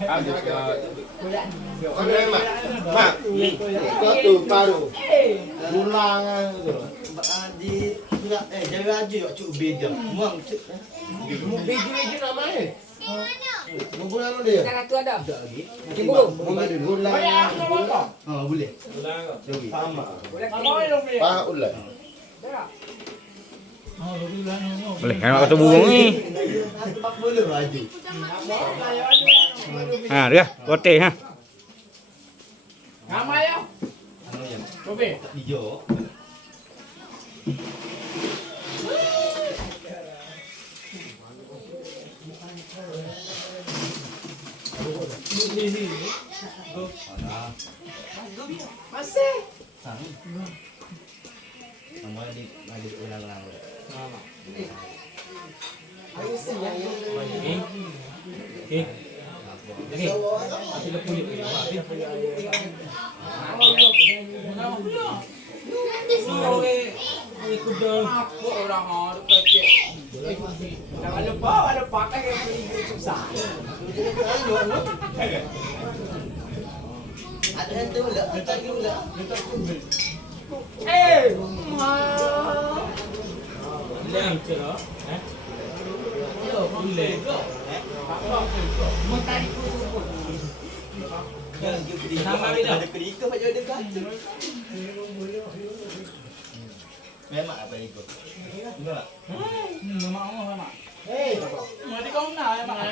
Ada mak kau tu baru pulang tu di jaga aja cuk beda muang cuk baju nama Bubur anu dia. Jangan tu ada. Bulan. Oh boleh. Sama. Pak ulat. Boleh kan kata burung ni. Pak boleh baju. Ha dia, kote ha. Ramai ya. Kopi. Hijau. Masih. Nama di ulang-ulang. Ayo sih ya. Jangan lupa ada pakai yang susah. Ada tu lah, ada tu lah. Leng ke lah? Boleh. Mau tarik pun. Nama dia ada kerika macam ada kata. Memang apa ikut? Enggak. Memang sama. Hei, mati kau nak memang.